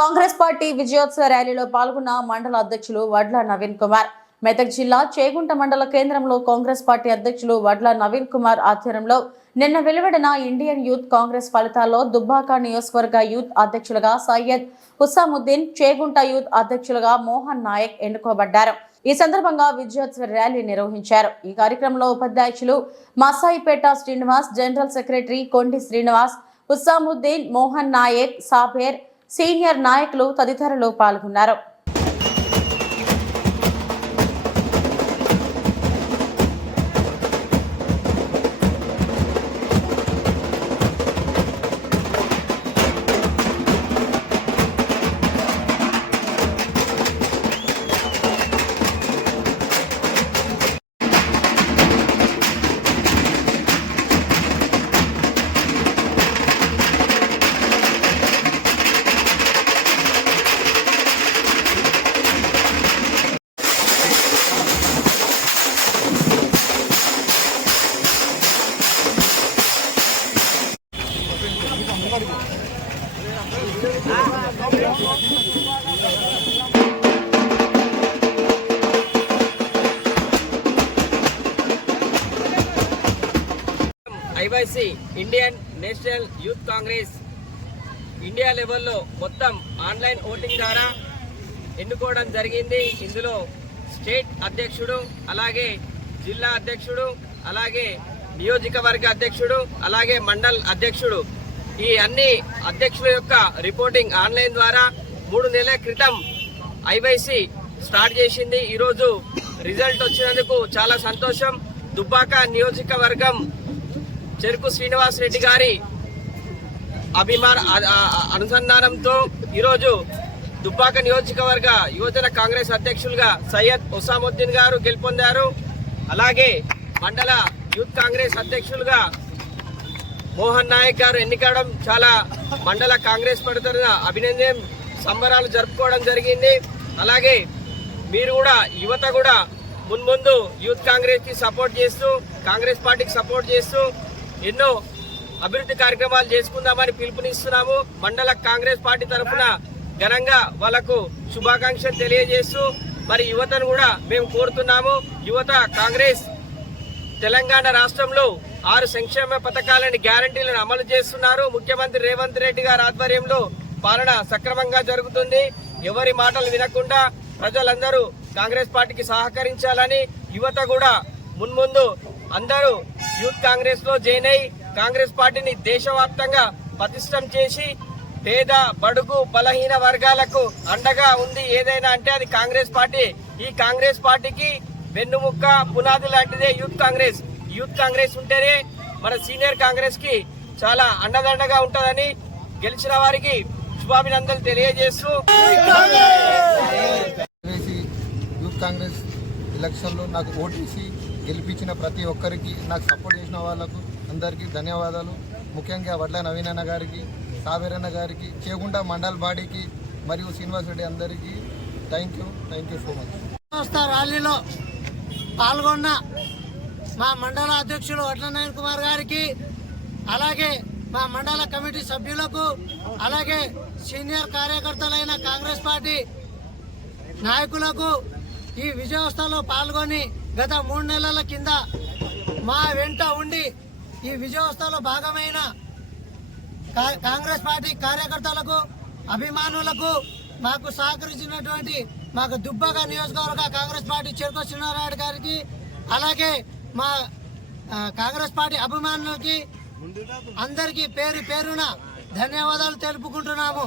Congress party విజయోత్సవ ర్యాలీలో పాల్గొన్న మండల అధ్యక్షులు వడ్ల నవీన్ కుమార్. మెదక్ జిల్లా చేగుంట మండల కేంద్రంలో కాంగ్రెస్ పార్టీ అధ్యక్షులు వడ్ల నవీన్ కుమార్ ఆధ్వర్యంలో నిన్న వెలువడిన ఇండియన్ యూత్ కాంగ్రెస్ ఫలితాల్లో దుబ్బాక నియోజకవర్గ యూత్ అధ్యక్షులుగా సయ్యద్ హుసాముద్దీన్ చేగుంట యూత్ అధ్యక్షులుగా మోహన్ నాయక్ ఎన్నుకోబడ్డారు. ఈ సందర్భంగా విజయోత్సవ ర్యాలీ నిర్వహించారు. ఈ కార్యక్రమంలో ఉపాధ్యక్షులు Masaipeta Srinivas general secretary Kondi Srinivas Husamuddin Mohan Naik Saber senior నాయకులు తదితరులు పాల్గొన్నారు. IYC Indian National Youth Congress India లెవెల్లో మొత్తం ఆన్లైన్ ఓటింగ్ ద్వారా ఎన్నుకోవడం జరిగింది. ఇందులో స్టేట్ అధ్యక్షుడు అలాగే జిల్లా అధ్యక్షుడు అలాగే నియోజకవర్గ అధ్యక్షుడు అలాగే మండల్ అధ్యక్షుడు ఈ అన్ని అధ్యక్షుల యొక్క రిపోర్టింగ్ ఆన్లైన్ ద్వారా మూడు నెలల క్రితం ఐవైసి స్టార్ట్ చేసింది. ఈరోజు రిజల్ట్ వచ్చినందుకు చాలా సంతోషం. దుబ్బాక నియోజకవర్గం చెరుకు శ్రీనివాస్ రెడ్డి గారి అభిమాన అనుసంధానంతో ఈరోజు దుబ్బాక నియోజకవర్గ యువజన కాంగ్రెస్ అధ్యక్షులుగా సయ్యద్ ఒసాముద్దీన్ గారు గెలుపొందారు. అలాగే మండల యూత్ కాంగ్రెస్ అధ్యక్షులుగా మోహన్ నాయక్ గారు ఎన్నికడం చాలా మండల కాంగ్రెస్ పడుతున్న అభినందన సంబరాలు జరుపుకోవడం జరిగింది. అలాగే మీరు కూడా యువత కూడా మున్ముందు యూత్ కాంగ్రెస్కి సపోర్ట్ చేస్తూ కాంగ్రెస్ పార్టీకి సపోర్ట్ చేస్తూ ఎన్నో అభివృద్ధి కార్యక్రమాలు చేసుకుందామని పిలుపునిస్తున్నాము. మండల కాంగ్రెస్ పార్టీ తరఫున ఘనంగా వాళ్ళకు శుభాకాంక్షలు తెలియజేస్తూ మరి యువతను కూడా మేము కోరుతున్నాము. యువత కాంగ్రెస్ తెలంగాణ రాష్ట్రంలో ఆరు సంక్షేమ పథకాలని గ్యారంటీలను అమలు చేస్తున్నారు. ముఖ్యమంత్రి రేవంత్ రెడ్డి గారి ఆధ్వర్యంలో పాలన సక్రమంగా జరుగుతుంది. ఎవరి మాటలు వినకుండా ప్రజలందరూ కాంగ్రెస్ పార్టీకి సహకరించాలని యువత కూడా మున్ముందు అందరూ యూత్ కాంగ్రెస్లో జాయిన్ అయి కాంగ్రెస్ పార్టీని దేశవ్యాప్తంగా పటిష్టం చేసి పేద బడుగు బలహీన వర్గాలకు అండగా ఉంది ఏదైనా అంటే అది కాంగ్రెస్ పార్టీ. ఈ కాంగ్రెస్ పార్టీకి వెన్నుముక్క పునాది లాంటిదే యూత్ కాంగ్రెస్. యూత్ కాంగ్రెస్ ఉంటేనే మన సీనియర్ కాంగ్రెస్కి చాలా అండదండగా ఉంటుందని గెలిచిన వారికి శుభాభినందనలు తెలియజేస్తూ వేసి యూత్ కాంగ్రెస్ ఎలక్షన్లో నాకు ఓటేసి గెలిపించిన ప్రతి ఒక్కరికి నాకు సపోర్ట్ చేసిన వాళ్ళకు అందరికీ ధన్యవాదాలు. ముఖ్యంగా వడ్ల నవీనన్న గారికి సాబేరన్న గారికి చేగుంట మండల్ బాడీకి మరియు శ్రీనివాస్ రెడ్డి అందరికీ thank you thank you so much ర్యాలీలో పాల్గొన్న మా మండల అధ్యక్షులు వడ్లనారాయణ కుమార్ గారికి అలాగే మా మండల కమిటీ సభ్యులకు అలాగే సీనియర్ కార్యకర్తలైన కాంగ్రెస్ పార్టీ నాయకులకు ఈ విజయోత్సవంలో పాల్గొని గత మూడు నెలల కింద మా వెంట ఉండి ఈ విజయోత్సవంలో భాగమైన కా- కాంగ్రెస్ పార్టీ కార్యకర్తలకు అభిమానులకు మాకు సహకరించినటువంటి మాకు దుబ్బగా నియోజకవర్గ కాంగ్రెస్ పార్టీ చెరుకు చిన్నారాయుడు గారికి అలాగే మా కాంగ్రెస్ పార్టీ అభిమానులకి అందరికి పేరు పేరున ధన్యవాదాలు తెలుపుకుంటున్నాము.